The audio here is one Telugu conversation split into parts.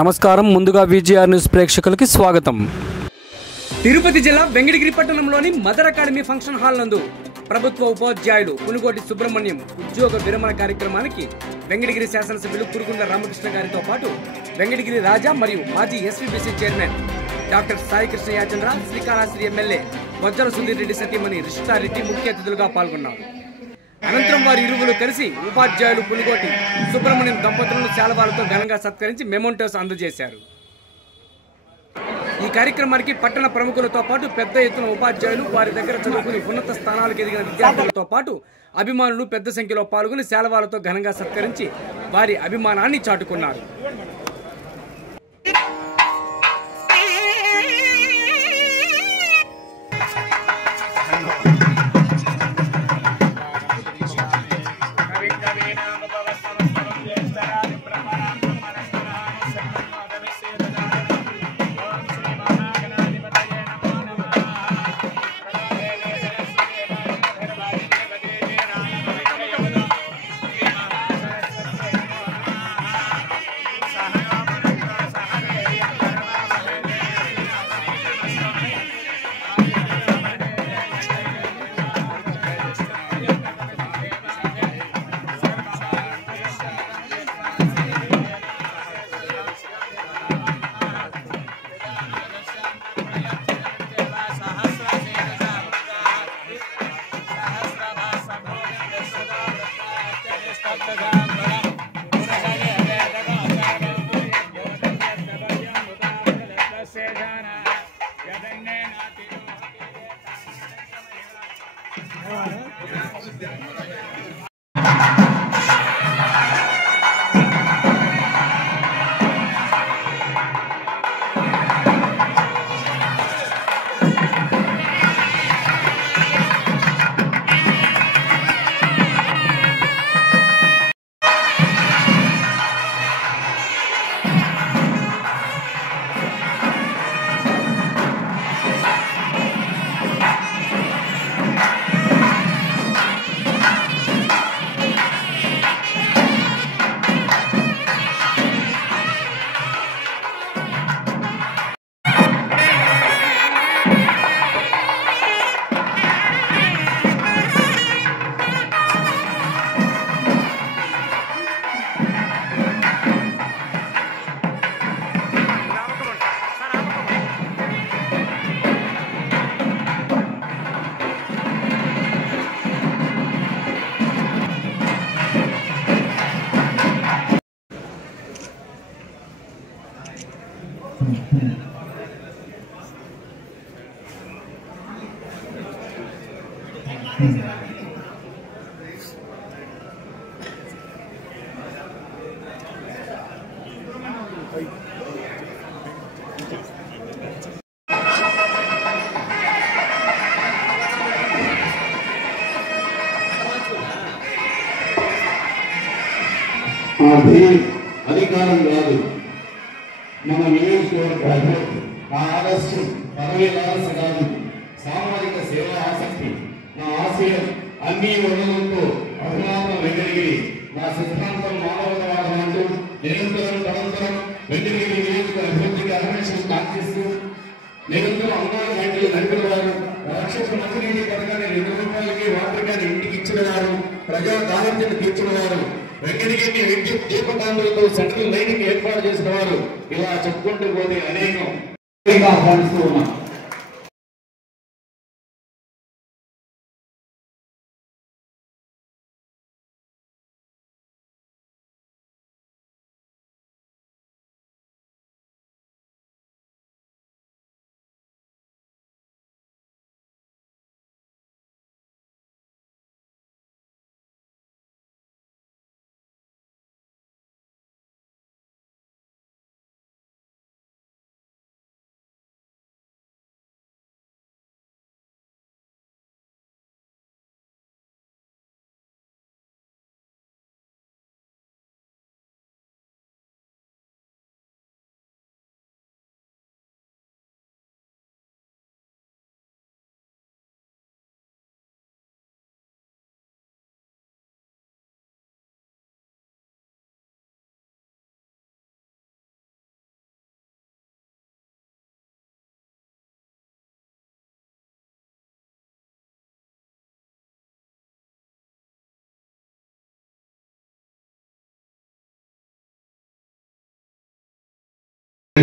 నమస్కారం. ముందుగా విజిఆర్ న్యూస్ ప్రేక్షకులకి స్వాగతం. తిరుపతి జిల్లా వెంకటగిరి పట్టణంలోని మదర్ అకాడమీ ఫంక్షన్ హాల్ నందు ప్రభుత్వ ఉపాధ్యాయులు పునుగోటి సుబ్రహ్మణ్యం ఉద్యోగ విరమణ కార్యక్రమానికి వెంకటగిరి శాసనసభ్యులు కురుగుండ రామకృష్ణ గారితో పాటు వెంకటగిరి రాజా మరియు మాజీ SVBC chairman doctor Sai Krishna Yachendra, Srikalahasti MLA Bojjala Sudheer Reddy సతీమణి రిషితారెడ్డి ముఖ్య అతిథులుగా పాల్గొన్నారు. అనంతరం వారి ఇరువురు కలిసి ఉపాధ్యాయులు పునుగోటి సుబ్రహ్మణ్యం దంపతులను శాలువాలతో ఘనంగా సత్కరించి మెమోంటోస్ అందజేశారు. ఈ కార్యక్రమానికి పట్టణ ప్రముఖులతో పాటు పెద్ద ఎత్తున ఉపాధ్యాయులు, వారి దగ్గర చదువుకుని ఉన్నత స్థానాలకు ఎదిగిన విద్యార్థులతో పాటు అభిమానులు పెద్ద సంఖ్యలో పాల్గొని శాలువాలతో ఘనంగా సత్కరించి వారి అభిమానాన్ని చాటుకున్నారు. అధికారం కాదు, మన నియోజకవర్గ అభివృద్ధి, నా ఆదర్శం పదవి లాలస కాదు, సామాజిక సేవా ఆసక్తి నా ఆశయం. అన్ని వనరులతో అభిమానం వెంకటగిరి నా సిద్ధాంతం మానవతావాదం అంటూ నిరంతరం వెంకటగిరి నియోజక అభివృద్ధికి అన్వేషణ కాంక్షిస్తూ నిరంతరం అమ్మాయి క్యాంటీన్లు నడిపిన వారు, రాక్షస మంత్రిని పథకాన్ని 2 రూపాయలకి వాటికాన్ని ఇంటికి ఇచ్చిన వారు, ప్రజా దారిద్ర్యం తీర్చిన వారు, వెంకటగిరిని విద్యుత్ దీపకాంతులతో సెంట్రల్ లైటింగ్ ఏర్పాటు చేసిన వారు, ఇలా చెప్పుకుంటూ పోతే అనేకం ఆహ్వానిస్తూ ఉన్నాం.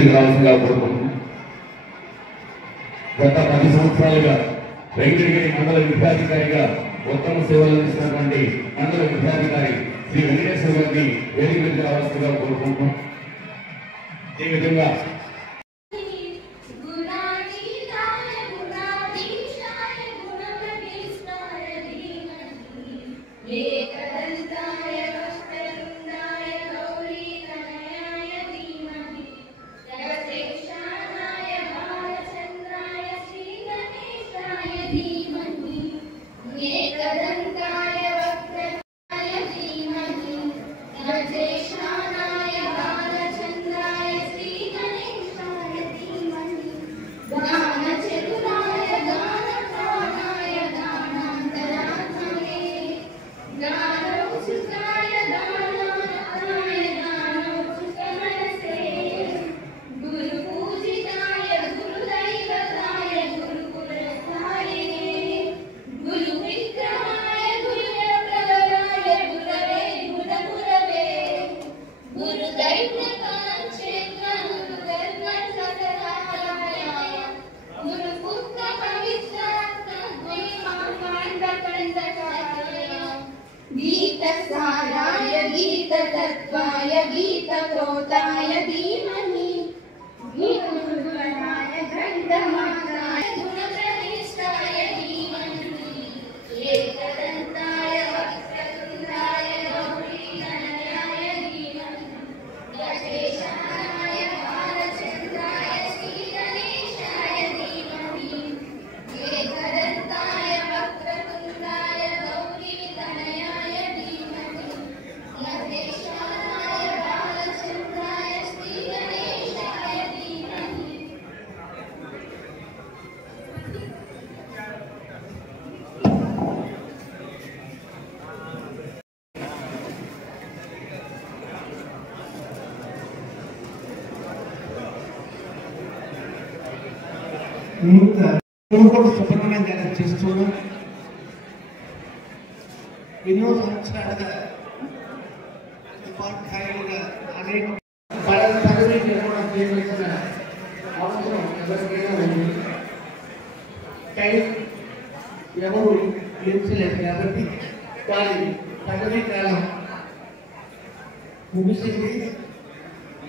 మీదకి రావాల్సిందిగా కోరుకుంటున్నాం. గత 10 సంవత్సరాలుగా వెంకటగిరి మండల విద్యాధికారిగా ఉత్తమ సేవలు అందిస్తున్నటువంటి మండల విద్యాధికారి శ్రీ వెంకటేశ్వర గారిని వేదిక మీదకి రావాల్సిందిగా కోరుకుంటున్నాం. ఈ విధంగా गीतसाराय गीततत्त्वाय गीतप्रोताय धीमहि गीतगुरुवराय ग्रन्थमाताय गुणप्रविष्टाय धीमहि एकदन्ताय वक्रतुण्डाय गौरीतनयाय धीमहि गजेशानाय बालचन्द्राय श्रीगणेशाय धीमहि एकदन्ताय वक्रतुण्डाय गौरीतनयाय धीमहि गजेशानाय बालचन्द्राय श्रीगणेशाय धीमहि సుబ్రహ్మణ్యం గారు చేస్తున్నా ఎన్నో సంవత్సరాలుగా ఉపాధ్యాయులుగా అనేక పదవి నిర్మాణం చేయవలసిన అవసరం ఎవరికైనా ఉంది. టైం ఎవరు ఎంచలేదు కాబట్టి వారి పదవీ కాలం ముగిసింది.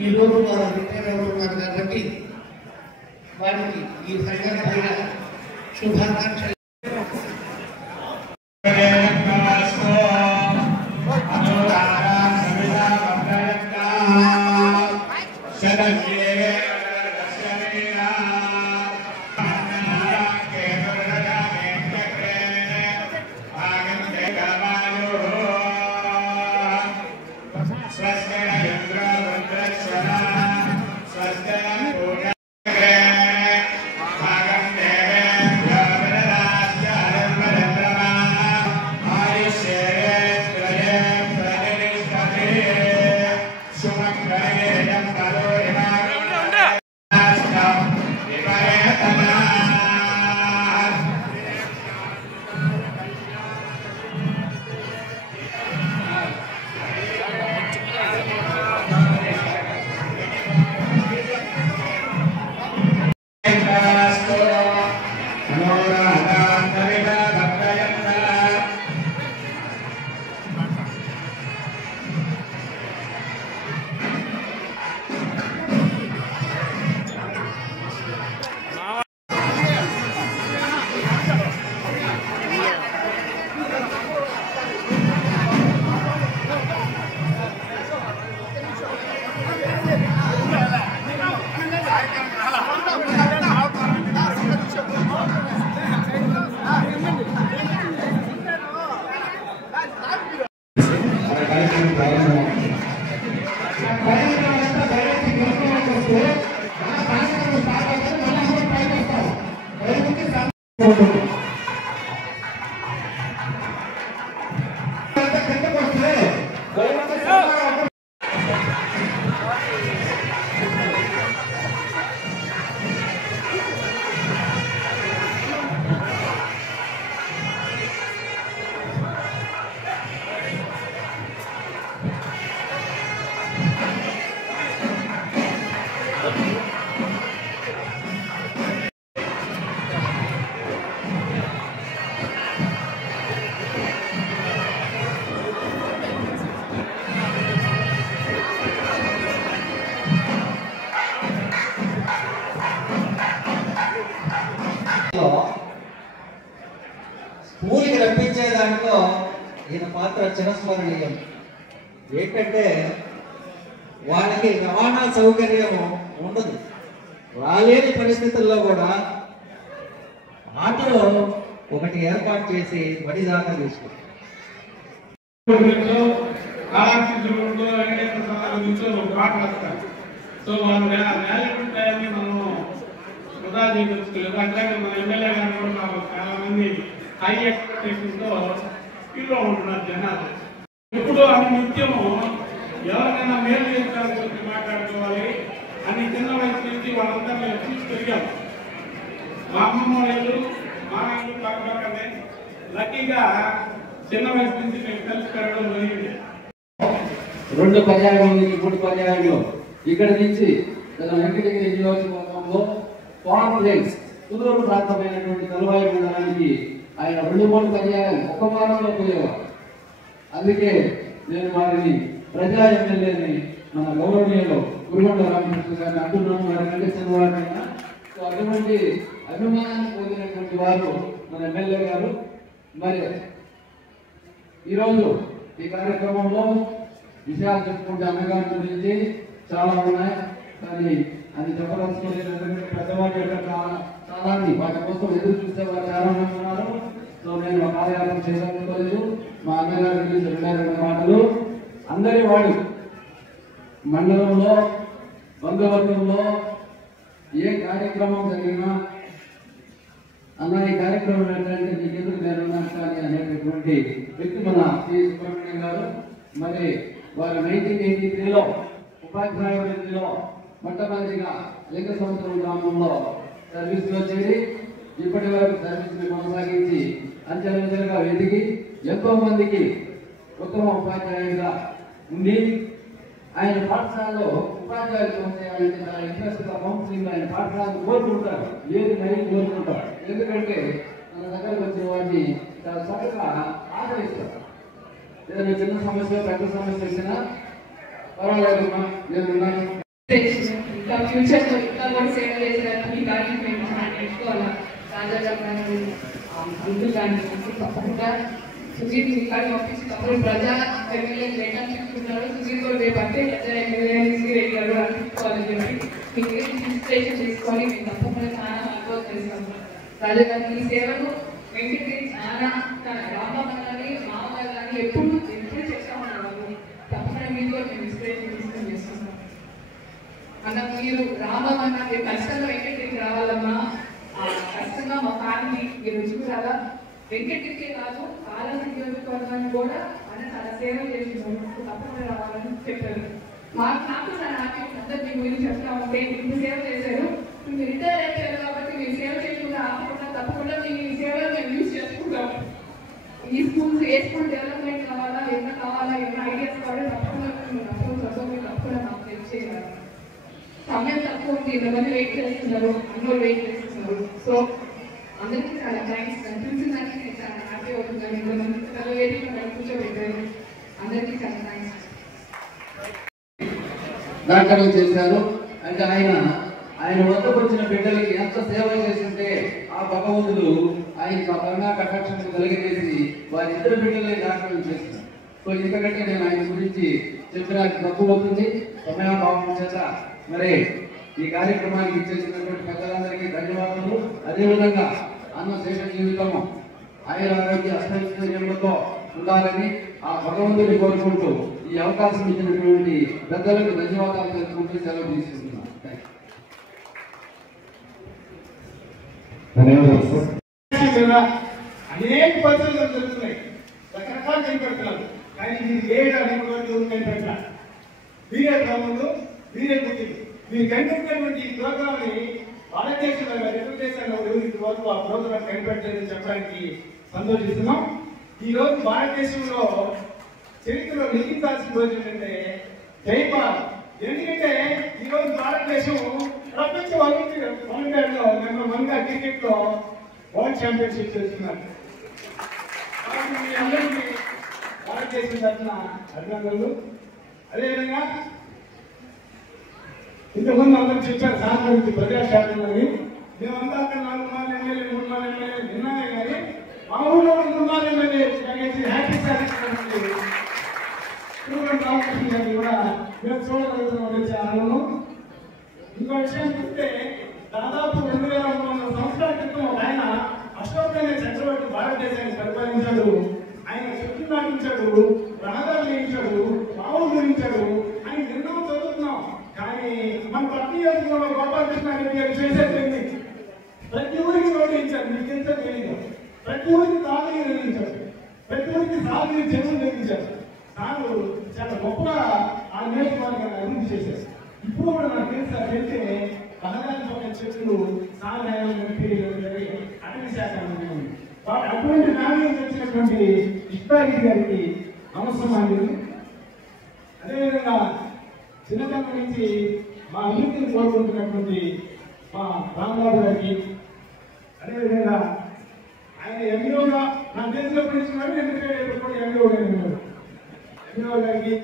ఈరోజు వారు రిటైర్ అవుతున్నారు కాబట్టి వారికి ఈ సందర్భంగా శుభాకాంక్షలు. ఈయన పాత్ర చిరస్మరణీయం. ఏంటంటే వాళ్ళకి రవాణా సౌకర్యం ఉండదు, రాలేని పరిస్థితుల్లో కూడా ఆటో ఒకటి ఏర్పాటు చేసి బడి దాకా తీసుకుంటారు. సో వాళ్ళు మేనేజ్మెంట్ టైంని మనం వృధా చేయదలుచుకోలేదు. అట్లాగే మన ఎమ్మెల్యే గారు కూడా మాకు చాలా మంది హై ఎక్స్పెక్టేషన్తో ఫీల్లో ఉంటున్నారు జనాలు. ఇప్పుడు అన్ని నిత్యము ఎవరికైనా మేలు చేస్తారని గురించి మాట్లాడుకోవాలి అని చిన్న వయసు నుంచి వాళ్ళంతా మేము చూసి పెరిగాం. మా అమ్మమ్మ వాళ్ళు మా ఇల్లు పక్కపక్కనే. లక్కీగా చిన్న వయసు నుంచి మేము కలిసి పెరగడం జరిగింది. 2 పర్యాయాలు 3 పర్యాయాలు ఇక్కడ నుంచి వెంకటగిరి నియోజకవర్గంలో ఫార్మ్ ప్లేస్ సుదూర ప్రాంతమైనటువంటి తలవాయి మండలానికి ఆయన 2-3 పర్యాయాలు ఒక వారంలో పోయేవారు. అందుకే నేను వారిని ప్రజా ఎమ్మెల్యేని మన గౌరవనీయులు గురుగొండ రామకృష్ణ గారిని అంటున్నాను. వారి కంటే చిన్నవారైనా సో అటువంటి అభిమానాన్ని పొందినటువంటి వారు మన ఎమ్మెల్యే గారు. మరి ఈరోజు ఈ కార్యక్రమంలో విషయాలు చెప్పుకుంటే అన్నగారి గురించి చాలా ఉన్నాయి, కానీ అది చెప్పదలుచుకోలేదు. ఎందుకంటే పెద్దవారి యొక్క కాలాన్ని వాటి కోసం ఎదురు చూసే వారు చాలా మంది ఉన్నారు. సో నేను కార్యాలయం చేయదలుచుకోలేదు. మా అన్నగారి గురించి 2 మాటలు. అందరి వాడు మండలంలో బంధువర్గంలో ఏ కార్యక్రమం జరిగినా అన్న ఈ కార్యక్రమం ఏంటంటే నీకు ఎదురు నేనున్నాను కానీ అనేటటువంటి వ్యక్తి మన శ్రీ సుబ్రహ్మణ్యం గారు. మరి వారు 1983లో ఉపాధ్యాయ వృత్తిలో మొట్టమొదటిగా లింగ సముద్రం గ్రామంలో సర్వీస్లో చేరి ఇప్పటి వరకు సర్వీస్ని కొనసాగించి అంచెలంచెలుగా వెతికి ఎంతో మందికి ఉత్తమ ఉపాధ్యాయుడిగా ఉండి ఆయన పాఠశాలలో ఉపాధ్యాయులు పనిచేయాలంటే చాలా ఇంట్రెస్ట్గా కౌన్సిలింగ్ ఆయన పాఠశాలను కోరుకుంటారు, ఏది మరీ కోరుకుంటారు. ఎందుకంటే మన దగ్గరకు వచ్చిన వాటిని చాలా చక్కగా ఆదరిస్తారు. ఏదైనా చిన్న సమస్య పెద్ద సమస్య వచ్చినా పర్వాలేదమ్మా నేను ఉన్నాను. ఇంకా ఫ్యూచర్లో ఇంకా కూడా సేవ చేసేదానికి ఈ కార్యం మేము చాలా నేర్చుకోవాలా. రాజాగా ముందు కానీ తప్పకుండా సుజీత్ ఇక్కడ పంపించి తప్పుడు ప్రజా ఎమ్మెల్యే లేటం చెప్తున్నారు. సుజీత్ కూడా రేపు అంటే ప్రజా ఎమ్మెల్యే రెడ్డి గారు అనిపించుకోవాలని చెప్పి మీకు ఇన్స్పిరేషన్ తీసుకొని మేము తప్పకుండా చాలా అనుభవం చేస్తాము. రాజా గారి ఈ సేవలు వెంకటగిరి చాలా రామమని మామగారు కానీ ఎప్పుడు చెప్తా ఉన్నారు. వాళ్ళు తప్పకుండా మీరు కూడా మేము ఇన్స్పిరేషన్ తీసుకొని చేస్తున్నాం. అన్న మీరు రామన్న మీరు కష్టంగా వెంకటగిరికి రావాలమ్మా, కష్టంగా మా ఫ్యామిలీ మీరు చూడాలా. వెంకటగిరికే కాదు ఆలయ నియోజకవర్గాన్ని కూడా అన్న చాలా సేవ చేస్తున్నారు. తప్పకుండా రావాలని చెప్పారు. నాకు చాలా హ్యాపీ. అందరు మీ గురించి చెప్తా ఉంటే ఇంత సేవ చేశారు. మీరు రిటైర్ అయిపోయారు కాబట్టి మీరు సేవ చేయకుండా ఆపకుండా తప్పకుండా మీ సేవలు మేము యూజ్ చేసుకుంటాం. ఈ స్కూల్స్ ఏ స్కూల్ డెవలప్మెంట్ కావాలా, ఎన్న కావాలా, ఎన్న ఐడియాస్ కావాలి తప్పకుండా మీరు తప్పకుండా మాకు తెలియజేయాలి. సమయం తక్కువ ఉంది, ఇంతమంది వెయిట్ చేస్తున్నారు, అందరూ వెయిట్ చేస్తున్నారు. సో అందరికీ చాలా థ్యాంక్స్. కనిపించిందని నేను చాలా హ్యాపీ అవుతున్నాను. ఇంతమంది పిల్లలు వేదిక కూర్చోబెట్టారు. అందరికీ చాలా థ్యాంక్స్. డాక్టర్లు చేశారు అంటే ఆయన వద్దకు వచ్చిన బిడ్డలకి ఎంత సేవ చేస్తుంటే ఆ భగవంతుడు ఆయనకి ఆ కరుణా కటాక్షం కలిగజేసి వారి 2 బిడ్డలే డాక్టర్లు చేస్తున్నారు. సో ఎందుకంటే నేను ఆయన గురించి చెప్పడానికి తక్కువ అవుతుంది, సమయాభావం చేత. మరి ఈ కార్యక్రమానికి ఇచ్చేసినటువంటి పెద్దలందరికీ ధన్యవాదాలు. అదేవిధంగా అన్న శేష జీవితము ఆరోగ్య అష్టైశ్వర్యములతో ఉండాలని ఆ భగవంతుని కోరుకుంటూ ఈ అవకాశం ఇచ్చినటువంటి పెద్దలకు ధన్యవాదాలు తెలుసుకుంటూ సెలవు తీసుకుంటున్నాను. అనేక పద్ధతులు జరుగుతున్నాయి, రకరకాలు కనిపెడుతున్నారు. కానీ మీరు ఏడు అనేటువంటి కనిపెట్టాల మీరే క్రమంలో మీరే పుట్టింది. మీరు కనిపెట్టినటువంటి ఈ ప్రోగ్రామ్ ని భారతదేశంలో తెలుగుదేశంలో వరకు ఆ ప్రోగ్రాం కనిపెట్టలేదని చెప్పడానికి సంతోషిస్తున్నాం. ఈ రోజు భారతదేశంలో చరిత్రలో లిఖించాల్సిన రోజు ఏంటంటే జైపాల్. ఎందుకంటే ఈ రోజు భారతదేశం ప్రపంచ ఒలింపియాడ్లో నెంబర్ 1గా క్రికెట్ లో వరల్డ్ ఛాంపియన్షిప్ చేస్తున్నారు. మీ అందరికీ భారతదేశం తరఫున అభినందనలు. అదేవిధంగా ఇంతకుముందు అందరూ చెప్పారు సాంస్కృతిక ప్రజాశాఖలని. మేమంతా అక్కడ 4 మార్లు ఎమ్మెల్యే 3 మార్లు ఎమ్మెల్యే విన్నామే కానీ మా ఊళ్ళో 3 మార్లు ఎమ్మెల్యే హ్యాపీ కెపాసిటీ అని కూడా మేము చూడగలుగుతున్నాం ఛానల్ను. ఇంకో విషయం చూస్తే దాదాపు 2300 సంవత్సరాల క్రితం ఒక ఆయన అశోకైన చక్రవర్తి భారతదేశాన్ని పరిపాలించాడు. ఆయన చెట్లు నాటించాడు, రహదారులు వేయించాడు, బావులు నిర్మించాడు అని ఎన్నో చదువుతున్నాం. కానీ మన పట్టిలో గోపాలకృష్ణారెడ్డి గారు చేసేది ప్రతి ఊరికి రోడ్డు ఇచ్చారు. మీకు తెలుసో తెలియదు. ప్రతి ఊరికి తాగునీరు నిర్మించారు, ప్రతి ఊరికి సాగునీరు చెరువులు నిర్మించారు. తాను చాలా గొప్పగా ఆ నియోజకవర్గాన్ని అభివృద్ధి చేశారు. ఇప్పుడు కూడా నాకు తెలుసా వెళ్తే రహదారి పక్కన చెట్లు సాగునీరు అటవీ శాఖ అటువంటి నాణ్యం వచ్చినటువంటి ఇష్టారెడ్డి గారికి నమస్కారం. అదేవిధంగా చిన్నతనం నుంచి మా అభివృద్ధిని కోరుకుంటున్నటువంటి మా రాంబాబు గారికి, అదేవిధంగా ఆయన ఎంఈఓగా నా దేశంలో పనిచేస్తున్నాడు. ఎంఈఓ గారికి,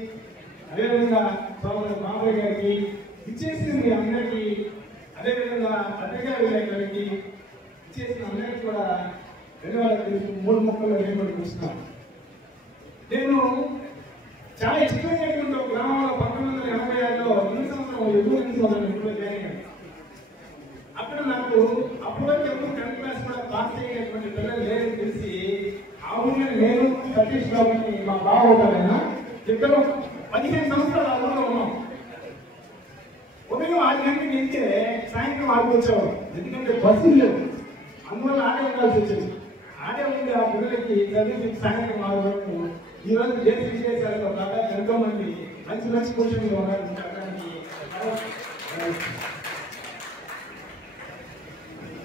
అదేవిధంగా సోదరు బాబాయ్ గారికి ఇచ్చేసిన మీ అందరికీ, అదేవిధంగా పత్రికా విలేకరులకి ఇచ్చేసిన అందరికీ కూడా ధన్యవాదాలు తెలుసు. 3 మొక్కల్లో ఏర్పడుతున్నాను. నేను చాలా ఇష్టమైనటువంటి ఒక గ్రామంలో 1986లో 8 సంవత్సరం ఎదురు జాయిన్. అక్కడ నాకు అప్పటివరకు ఎవరు 10th క్లాస్ కూడా పాస్ అయ్యేటువంటి పిల్లలు లేదని తెలిసి ఆ ఊళ్ళో నేను సతీష్ బాబుని మా బావ అవుతారైనా ఇద్దరు 15 సంవత్సరాలు ఆ ఊళ్ళో ఉన్నాం. ఉదయం 6 గంటలకు వెళ్తే సాయంత్రం 6 వచ్చేవారు. ఎందుకంటే బస్సులు లేవు, అందువల్ల ఆడే ఉండాల్సి వచ్చేది. ఆడే ఉండి ఆ పిల్లలకి చదివి సాయంత్రం 6 వరకు ఈ రోజు దేశ విదేశాలలో దాదాపు ఎంతో మంది మంచి మంచి పొజిషన్లో ఉన్నారు.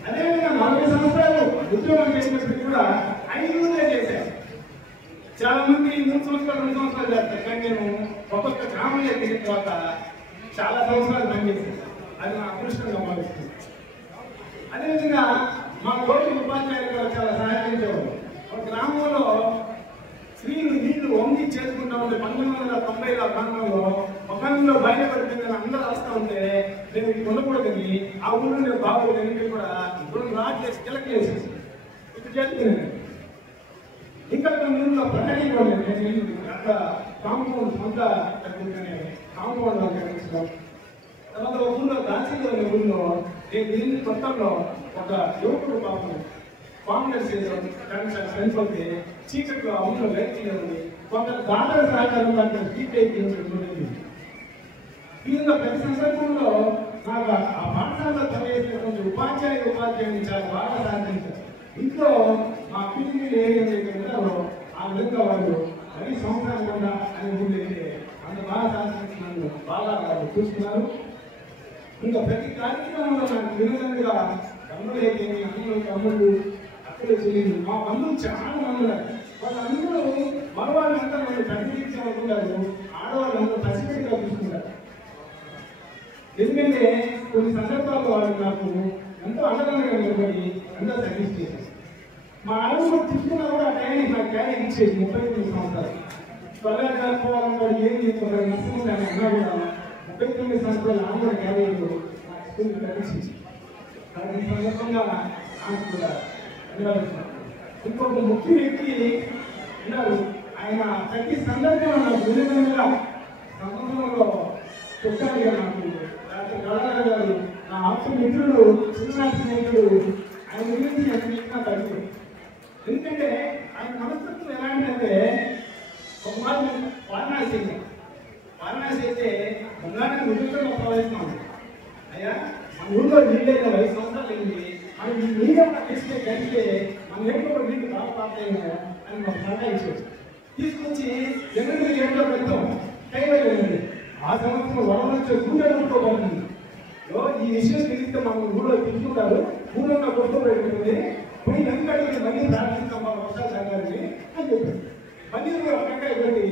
అదేవిధంగా 40 సంవత్సరాలు ఉద్యోగం చేసినప్పుడు కూడా 5 ఊళ్ళే చేశారు. చాలా మంది 3 సంవత్సరాలు 2 సంవత్సరాలు చేస్తారు. కానీ నేను ఒక్కొక్క గ్రామంలో ఎదిగిన తర్వాత చాలా సంవత్సరాలు పనిచేశాను. అది నా అదృష్టంగా భావిస్తుంది. అదేవిధంగా మా కోటి ఉపాధ్యాయులు కూడా చాలా సహాయించేవారు. ఒక గ్రామంలో స్త్రీలు నీళ్లు వంగి చేసుకుంటా ఉంటే 1990లో గ్రామంలో ఒకరిలో బయటపడిపోయిందని అందరూ వస్తూ ఉంటే నేను ఇక్కడ ఉండకూడదని ఆ ఊళ్ళో నేను బాగోదని కూడా 2 రాట్లేసి కిలకలేసేసి ఇప్పుడు చేస్తున్నాను. ఇంకా కొన్ని ఊళ్ళో ప్రకటించడం నేను అక్కడ కాంపౌండ్ సొంత కాంపౌండ్ కట్టించడం. తర్వాత ఒక ఊళ్ళో దాచిలో ఊళ్ళో నేను దీని మొత్తంలో ఒక యువకుడు పాపం కాంగ్రెస్ చనిపోతే చీకట్లో అవును లైట్ చేయాలి. కొంత దాతల సహకారం దాంట్లో స్ట్రీట్ అయిపోయింది. దీనిలో ప్రతి సందర్భంలో నాకు ఆ పాఠశాలలో చదివేసినటువంటి ఉపాధ్యాయుని చాలా బాగా సాధించారు. ఇంట్లో మా పిల్లలు ఏరియాలో ఆ విధంగా వాళ్ళు మరీ సంవత్సరాలు కూడా అని ఊళ్ళైతే అంత బాగా సాధించినందుకు బాగా వాళ్ళు చూస్తున్నారు. ఇంకా ప్రతి కార్యక్రమంలో నాకు వినోదంగా తమ్ముడు అయితే తమ్ముడు అక్కడే తెలియదు. మా బంధువులు చాలా మంది ఉన్నారు. వాళ్ళందరూ మగవాళ్ళంతా వాళ్ళు ప్రతినిధించాలనుకుంటారు, ఆడవాళ్ళందరూ పసిపెట్టిగా చూసుకుంటారు. ఎందుకంటే కొన్ని సందర్భాల్లో వాళ్ళు నాకు ఎంతో అండదండగా నిలబడి ఎంతో సర్వీస్ చేశారు. మా ఆడవాళ్ళు తీసుకున్నా కూడా ఆ టైంకి నాకు క్యారీ ఇచ్చేది 39 సంవత్సరాలు. త్వరగా జరుపుకోవాలంటే ఏం చేసుకోవాలి నష్టం కానీ అన్నా కూడా 39 సంవత్సరాలు ఆమె కూడా క్యారీ నాకు స్కూల్కి కలిసి ఈ సందర్భంగా ఆమె కూడా ఇంకొక ముఖ్య వ్యక్తి ఉన్నారు. ఆయన ప్రతి సందర్భంలో నాకు విలువైనగా సందర్భంలో చెప్పాలి నాకు డాక్టర్ గౌరవ్ గారు నా ఆప్త మిత్రుడు చిన్ననాటి స్నేహితుడు. ఆయన గురించి నేను చెప్పిన తగ్గు. ఎందుకంటే ఆయన మనస్తత్వం ఎలాంటిదంటే ఒక మాట వారణాసి అయితే బంగారాన్ని ఉద్యోగంలో ప్రవహిస్తున్నాం. అయ్యా మన ఊళ్ళో నీళ్ళైన 5 సంవత్సరాలు అయింది, మనం ఈ నీళ్ళు తెస్తే కలిస్తే మన ఎప్పుడు నీళ్ళు రాకపోతాయేమో అని మాకు సలహా ఇచ్చారు. తీసుకొచ్చి 8 పెడతాం కైవైంది. ఆ సంవత్సరం వరవచ్చే ఊళ్ళో కొట్టుకోబడుతుంది. ఈ విషయం తెలిస్తే మన ఊళ్ళో తీసుకుంటారు, ఊళ్ళో కొట్టుకోబెడుతుంది. పోయి ఎంత అడిగితే మళ్ళీ ప్రార్థిస్తాం మా వర్షాలు తగ్గాలని అని చెప్పారు. మళ్ళీ ఒక్కకాయ పెట్టి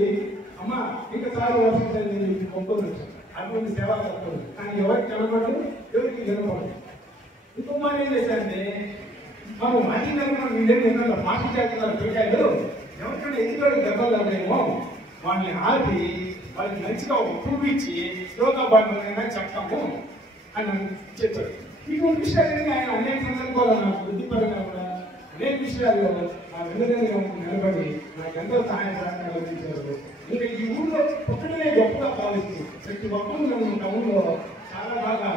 అమ్మ ఇంకా చాలా వర్షాలు పంపుకోవచ్చు. అటువంటి సేవా తప్పదు. కానీ ఎవరికి కనబడదు, ఎవరికి కనబడదు. ఇంకో మాట ఏం చేశారంటే మనం మాటి వీళ్ళేమో మాటి చేస్తున్నారు పిల్లకాయలు ఎవరికైనా ఎదురు దెబ్బలు తగ్గేమో వాళ్ళని ఆపి వాళ్ళకి మంచిగా చూపించి శ్లోక భాగంగా చెప్తాము అని చెప్పారు. ఇటువంటి విషయాలు ఆయన అనేక సందర్భాలు నాకు బుద్ధిపరంగా కూడా అనేక విషయాల్లో నా వెనుకగా నిలబడి నాకు ఎంతో సహాయ సహకారాలు అందించారు. ఇంకా ఈ ఊళ్ళో పుట్టడమే గొప్ప. ప్రతి ఒక్కరు నన్ను టౌన్లో చాలా బాగా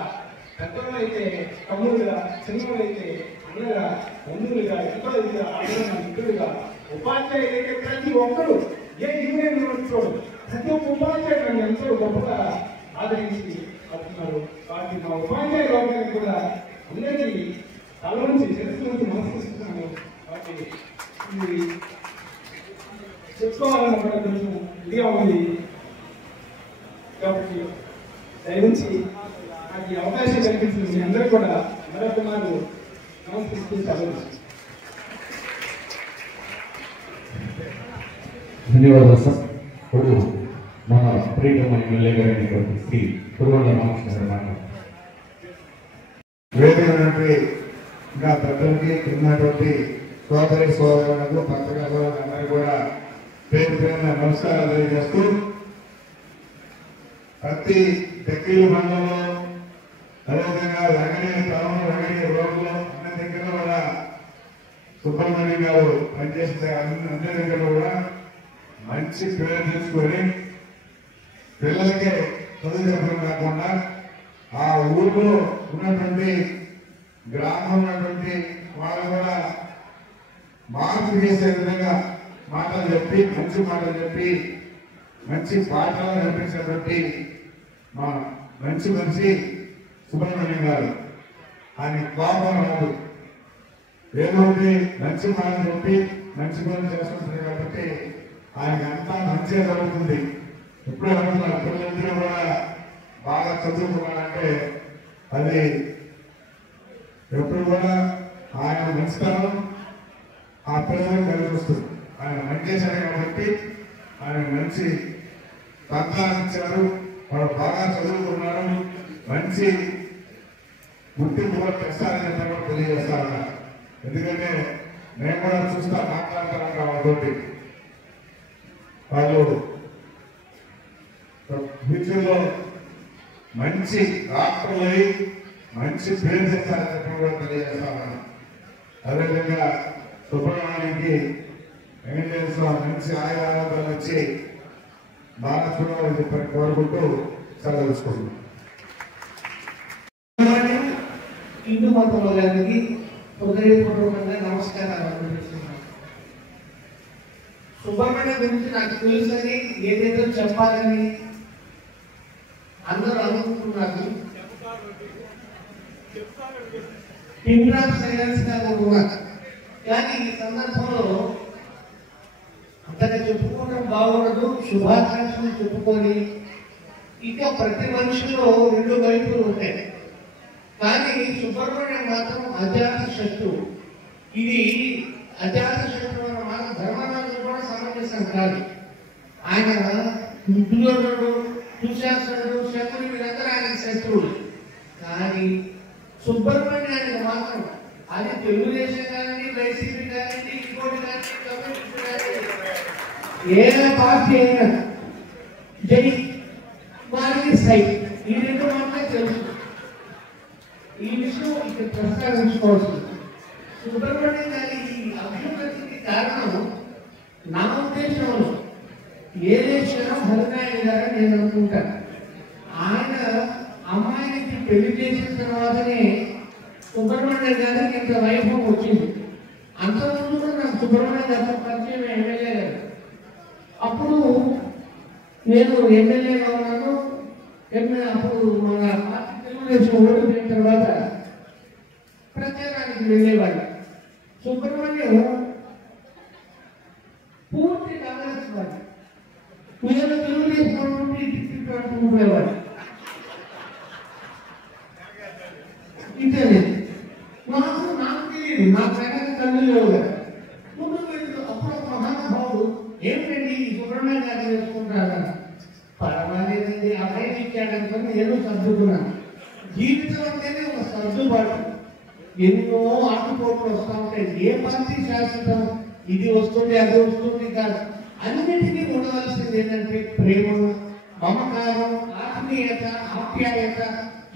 పెద్దవాళ్ళు అయితే తమ్ముడుగా, చిన్నవాళ్ళు అయితే అన్నగా, బంధువులుగా, ఎంతో ఇదిగా, ఆడగా, మిత్రులుగా, ఉపాధ్యాయులు అయితే ప్రతి ఒక్కరు ఏ యూనియన్ చూడు ప్రతి ఒక్క ఉపాధ్యాయులు నన్ను ఎంతో గొప్పగా ఆదరించి వస్తున్నారు. వాటి మా ఉపాధ్యాయ వర్గానికి కూడా అందరికీ తల నుంచి శిరస్సు నుంచి నమస్కరిస్తున్నాను. వాటి ఇది చెప్పుకోవాలన్న కూడా కొంచెం ఇదిగా ఉంది కాబట్టి దయవుంచి నాకు ఈ అవకాశం కల్పించిన మీ అందరూ కూడా మరొక మారు నమస్కరిస్తూ ధన్యవాదాలు సార్. ఇప్పుడు మన ప్రియతమ ఎమ్మెల్యే గారైనటువంటి శ్రీ కురుగొండ రామకృష్ణ గారు వేదికైనటువంటి ఇంకా పెద్దలకి ఉన్నటువంటి సోదరి సోదరులకు పత్రికలు అందరూ కూడా పేరు పేరున నమస్కారాలు తెలియజేస్తూ ప్రతి టెక్కీలు మండలంలో అదేవిధంగా రంగనీయ టౌన్ రంగనీయ రోడ్లు అన్ని దగ్గర కూడా సుబ్రహ్మణ్యం గారు పనిచేసే అన్ని దగ్గర కూడా మంచి పేరు తీసుకొని పిల్లలకి చదువు చెప్పడం కాకుండా ఆ ఊర్లో ఉన్నటువంటి గ్రామంలో ఉన్నటువంటి వాళ్ళు కూడా మార్పు చేసే విధంగా మాటలు చెప్పి మంచి మాటలు చెప్పి మంచి పాఠాలు నేర్పించినటువంటి మా మంచి మనిషి సుబ్రహ్మణ్యం గారు. ఆయన కోపం రాదు, ఏదో మంచి మాటలు చెప్పి మంచి పనులు చేస్తుంటారు కాబట్టి ఆయనకి అంతా మంచిగా జరుగుతుంది. ఎప్పుడే అనుకున్నారు పిల్లలందరూ కూడా బాగా చదువుకున్నారంటే అది ఎప్పుడు కూడా ఆయన మంచితనం ఆ పిల్లలకు కలిసి వస్తుంది. ఆయన మంచి చేశారు కాబట్టి ఆయన మంచి సంతానం ఇచ్చారు, వాళ్ళు బాగా చదువుకున్నారు, మంచి గుర్తింపు కూడా తెస్తారని కూడా తెలియజేస్తారన్న. ఎందుకంటే నేను కూడా చూస్తా మాట్లాడతాను వాళ్ళతోటి. వాళ్ళు ఫ్యూచర్లో మంచి డాక్టర్లు అయి మంచి పేరు తెస్తారని చెప్పి కూడా తెలియజేస్తామన్నా. అదేవిధంగా సుబ్రహ్మణ్యానికి వెంకటేశ్వర స్వామి మంచి ఆయుధాలు వచ్చి బాగా చూడాలని చెప్పని కోరుకుంటూ సెలవు తీసుకుంటున్నాం. హిందూ మతంలో గారికి హృదయపూర్వకంగా నమస్కారాలు అర్పిస్తున్నాను. సుబ్రహ్మణ్యం గురించి నాకు తెలుసని ఏదేదో చెప్పాలని అందరూ అనుకుంటున్నారు. పిండ్రాప్ సైలెన్స్ గా ఉన్నారు. కానీ ఈ సందర్భంలో అంతగా చెప్పుకోవడం బాగుండదు. శుభాకాంక్షలు చెప్పుకొని ఇంకా ప్రతి మనిషిలో రెండు వైపులు ఉంటాయి. కానీ సుబ్రహ్మణ్యం మాత్రం అజాత శత్రువు. ఇది అజాత శత్రువు అన్న మాట ధర్మరాజు కూడా సమంజసం కాదు. ఆయన దుర్యోధనుడు, దుశ్శాసనుడు, శకుని వీరందరూ ఆయన శత్రువులు. కానీ సుబ్రహ్మణ్యానికి మాత్రం అది తెలుగుదేశం కానీ, వైసీపీ కానీ, ఇంకోటి కానీ, కమ్యూనిస్ట్ కానీ ఏ పార్టీ అయినా జై వారికి సై ఈ రెండు మాత్రమే తెలుసు. ఈ విషయం ఇక్కడ ప్రస్తావించుకోవాల్సింది. సుబ్రహ్మణ్యం గారి ఈ అభ్యున్నతికి కారణం నా ఉద్దేశంలో ఏ దేశం హరినాయుడు గారని నేను అనుకుంటాను. ఆయన అమ్మాయికి పెళ్లి చేసిన తర్వాతనే సుబ్రహ్మణ్యం గారికి ఇంత వైభవం వచ్చింది. అంతకుముందు కూడా నాకు సుబ్రహ్మణ్యం గారితో పరిచయం ఎమ్మెల్యే గారు. అప్పుడు నేను ఎమ్మెల్యేగా ఉన్నాను. అప్పుడు మన పార్టీ తెలుగుదేశం ఓటు పోయిన తర్వాత ప్రచారానికి వెళ్ళేవాళ్ళు. సుబ్రహ్మణ్యం పూర్తి కాంగ్రెస్ వాడు. నేను తెలుగుదేశం నుండి డిస్ట్రిక్ట్ అనుకునేవాడు. ఇంటర్నెట్ నాకు తెలియదు, నాకు వెనక కళ్ళు లేవు కదా. ముందు వీళ్ళు అప్పుడు ఒక మహానుభావుడు ఏమిటండి సుబ్రహ్మణ్యం గారు చేసుకుంటారా? పర్వాలేదండి, అమ్మాయిని ఇచ్చాడనుకొని నేను సర్దుకున్నాను. జీవితం అంటేనే ఒక సర్దుబాటు. ఎన్నో ఆటుపోట్లు వస్తూ ఉంటాయి. ఏ పార్టీ శాశ్వతం, ఇది వస్తుంది అది వస్తుంది కాదు. అన్నిటికీ ఉండవలసింది ఏంటంటే ప్రేమ, మమకారం, ఆత్మీయత, ఆప్యాయత.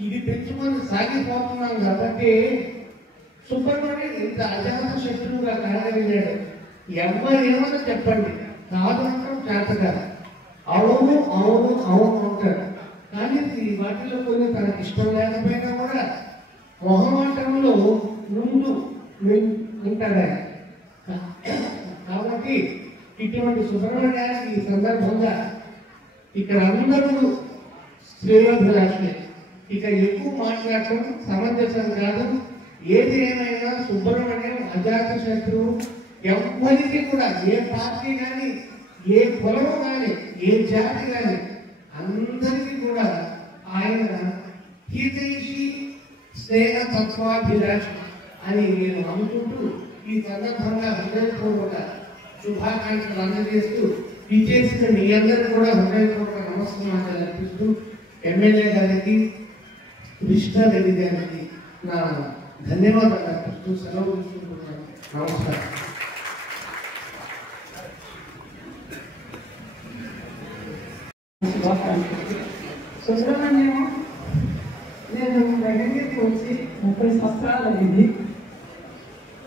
ఇది పెంచుకొని సాగిపోతున్నాం కాబట్టి సుబ్రహ్మణ్యం ఇంత అజాత శత్రువుగా కాగలిగాడు. ఎవరు ఏమన్నా చెప్పండి, కాదు అంటాం చేత కాదు. అవును అవును అవును అంటారు. కానీ వాటిలో కొన్ని తనకి ఇష్టం లేకపోయినా కూడా మొహమాటంలో ముందు ఉంటాడు ఆయన. కాబట్టి ఇటువంటి సుబ్రహ్మణ్యానికి ఈ సందర్భంగా ఇక్కడ అందరూ శ్రేయోభిలాషులే, ఇక ఎక్కువ మాట్లాడటం సమంజసం కాదు. ఏది ఏమైనా సుబ్రహ్మణ్యం అజాత శత్రువు. ఎవరికి కూడా ఏ పార్టీ కానీ, ఏ కులం కానీ, ఏ జాతి కానీ అందరికీ కూడా ఆయన హితైషి స్నేహ తత్వాభిలాష అని నేను అనుకుంటూ ఈ సందర్భంగా హృదయపూర్వక శుభాకాంక్షలు అందజేస్తూ విచ్చేసిన మీ అందరూ కూడా హృదయపూర్వక నమస్కారాలు అర్పిస్తూ ఎమ్మెల్యే గారికి, కృష్ణారెడ్డి గారికి నా ధన్యవాదాలు అర్పిస్తూ సెలవు తీసుకుంటున్నాను. నమస్కారం. సుబ్రహ్మణ్యం నేను వెంకటగిరికి వచ్చి 30 సంవత్సరాలు అయింది.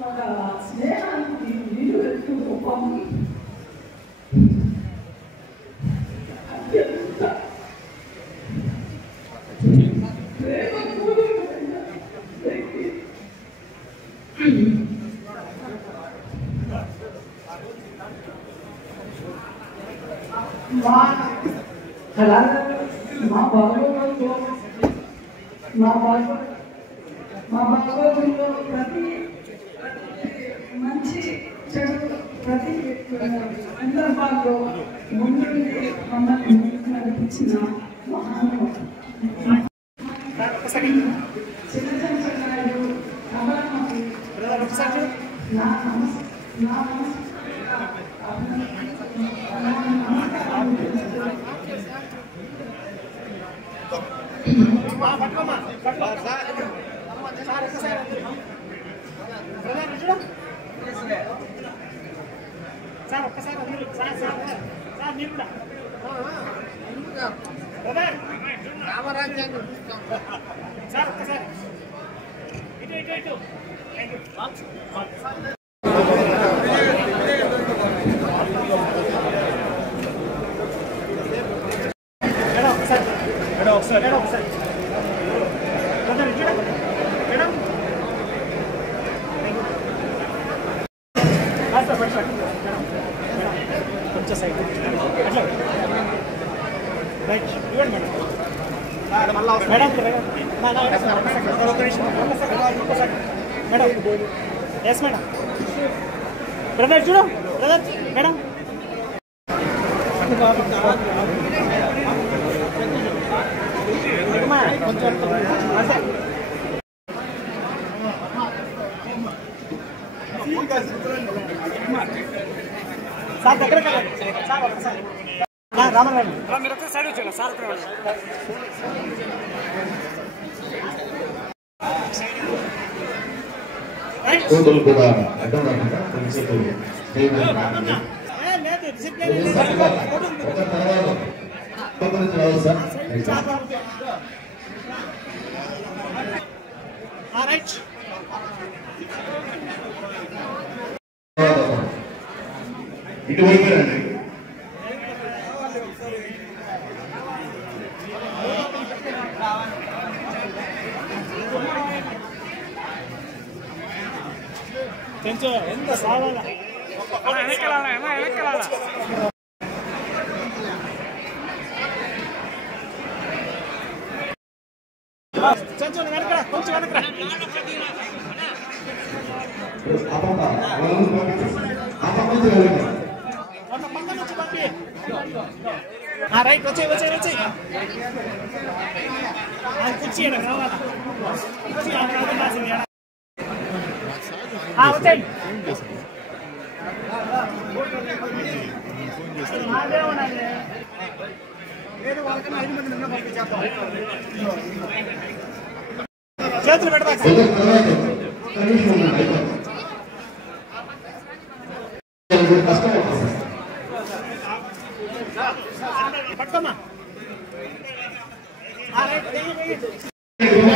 ఒక స్నేహానికి నీరు వెళ్తూ గొప్ప మా బాగోగుల్లో ప్రతి మంచి చెడు ప్రతి సందర్భాల్లో ముందుండి మమ్మల్ని నడిపించిన మహానుభావుడు చిన్న చంద్రనాయుడు కమలమ్మకి నా నమస్కారం. కోతులు కూడా అడ్డం రాకుండా కొంచెం ఇటువైపు రండి. ఎంత సావాలా కొంచెం రైట్ వచ్చే కుర్చీ కావాలా వచ్చేయండి. చేతులు పెడతా పట్టుకోమ్మా. తిరుగు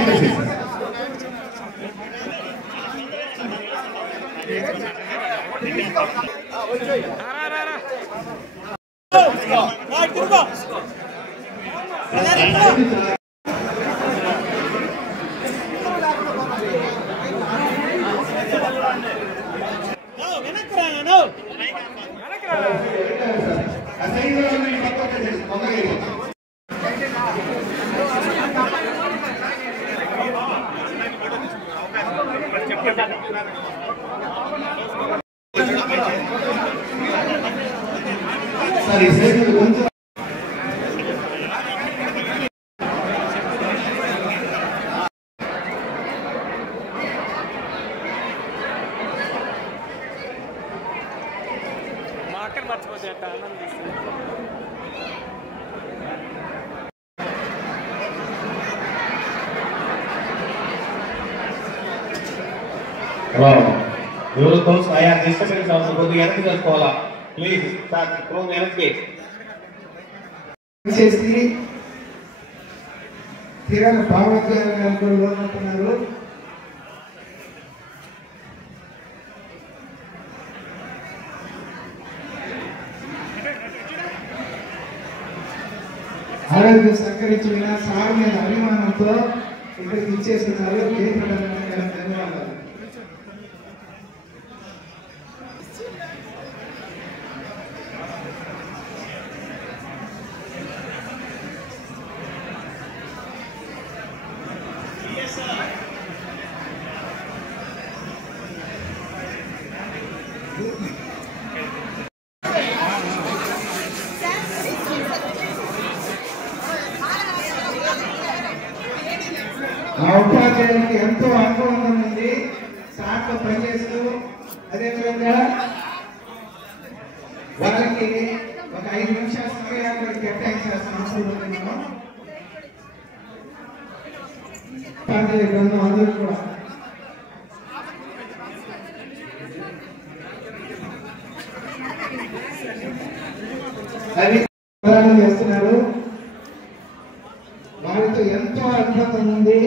ఎవరు కోసం అయ్యా డిస్టర్బెన్స్ అవసరం కొద్దిగా వెనక్కి చేసుకోవాలా ప్లీజ్ సార్ వెనక్కి చేసి తీరాల భావోద్వేగాలకు లోనవుతున్నారు. ఆరోగ్యం సహకరించిన సార్ మీద అభిమానంతో ఇక్కడికి ఇచ్చేస్తున్నారు. ధన్యవాదాలు. ఆ ఉపాధ్యాయునికి ఎంతో అనుభవం ఉంది. సార్తో పనిచేస్తూ అదేవిధంగా వాళ్ళకి ఒక 5 నిమిషాల సమయాన్ని కేటాయించాల్సిన అవసరం ఉంది. ఉపాధ్యాయ బృందం అందరూ కూడా అది చేస్తున్నారు. వారితో ఎంతో అనుబంధం ఉంది.